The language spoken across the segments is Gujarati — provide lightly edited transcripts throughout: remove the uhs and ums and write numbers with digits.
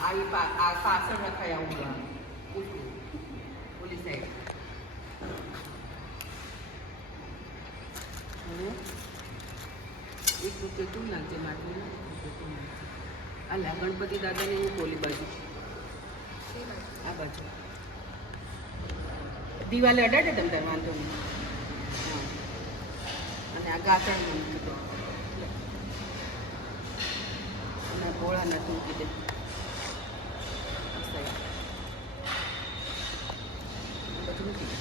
આ પાછળ રખાય આવું ઓલી સાઈડ. એક રૂપિયો તું નાખજે માટલી. અલા ગણપતિ દાદાની હું ઓલી બાજુ આ બાજુ દિવાલે અડાડે તમે તાર વાંધો નહીં. હા અને આ ગાતણ મૂકી દે અને ભોળાનાથ મૂકી દે. બધું મૂકી દે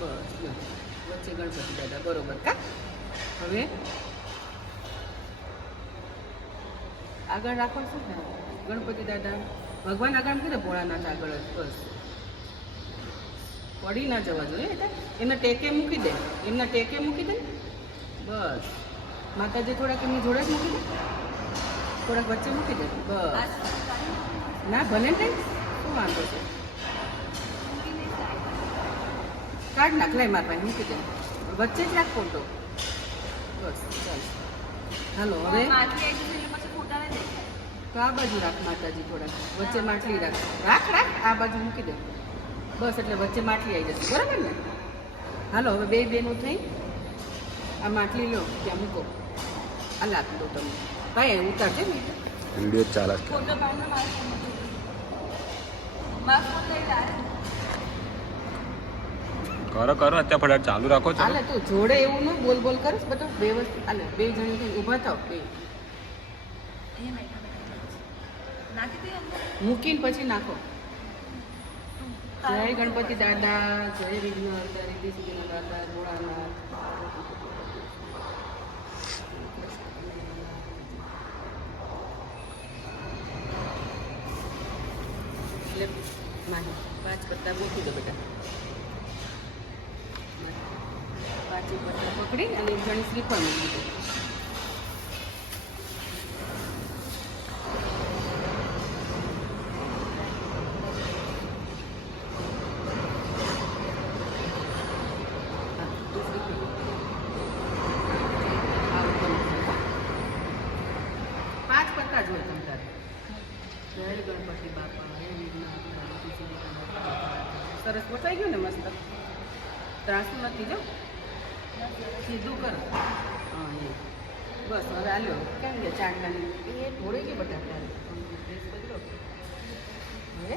બસ વચ્ચે ગણપતિ દાદા બરોબર કા. હવે આગળ રાખો છો ને ગણપતિ દાદા ભગવાન આગળ કીધે ભોળાનાથ આગળ જ બસ પડી ના જવા જોઈએ. એટલે એમના ટેકે મૂકી દે એમના ટેકે મૂકી દે બસ. માતાજી થોડાક એમની જોડે જ મૂકી દે થોડાક વચ્ચે મૂકી દે બસ. ના ભલે ને શું વાંધો છે કાઢ નાખ લાય મારા પાસે મૂકી દે વચ્ચે જ રાખ ફોટો બસ ચાલ. હાલો હવે તો આ બાજુ રાખ માતાજી થોડાક વચ્ચે માટલી રાખ રાખ રાખ આ બાજુ મૂકી દે બસ એટલે વચ્ચે માટલી આવી જશે બરાબર ને. હાલો હવે બે બેનું થઈ આ માટલી લો ત્યાં મૂકો. આ લાખ દો તમે ભાઈ ઉતારજે ને વિડીયો ચાલે કરો કરો અત્યારે ફટાફટ ચાલુ રાખો છો. હાલે તું જોડે એવું ન બોલ બોલ કરીશ બધું વ્યવસ્થિત. હાલે બે જણ થઈને ઊભા થાવ બે મૂકીને પછી નાખો. જય ગણપતિ દાદા જય વિઘ્ન હર્તા રિદ્ધિ સિદ્ધિના દાદા ભોળાનાથ. એટલે 5 પત્તા મૂકી દો બેટા. 5 પત્તા પકડી અને એક જણી શ્રીફળ મૂકી દો. ગણપતિ બાપા સરસ પોસાઈ ગયું ને મસ્ત. ત્રાસું નથી જો સીધું કરો. હા એ બસ હવે આલ્યો કેમ કે ચાટલાની એ થોડી ગઈ બટાટા ડ્રેસ બદલો હવે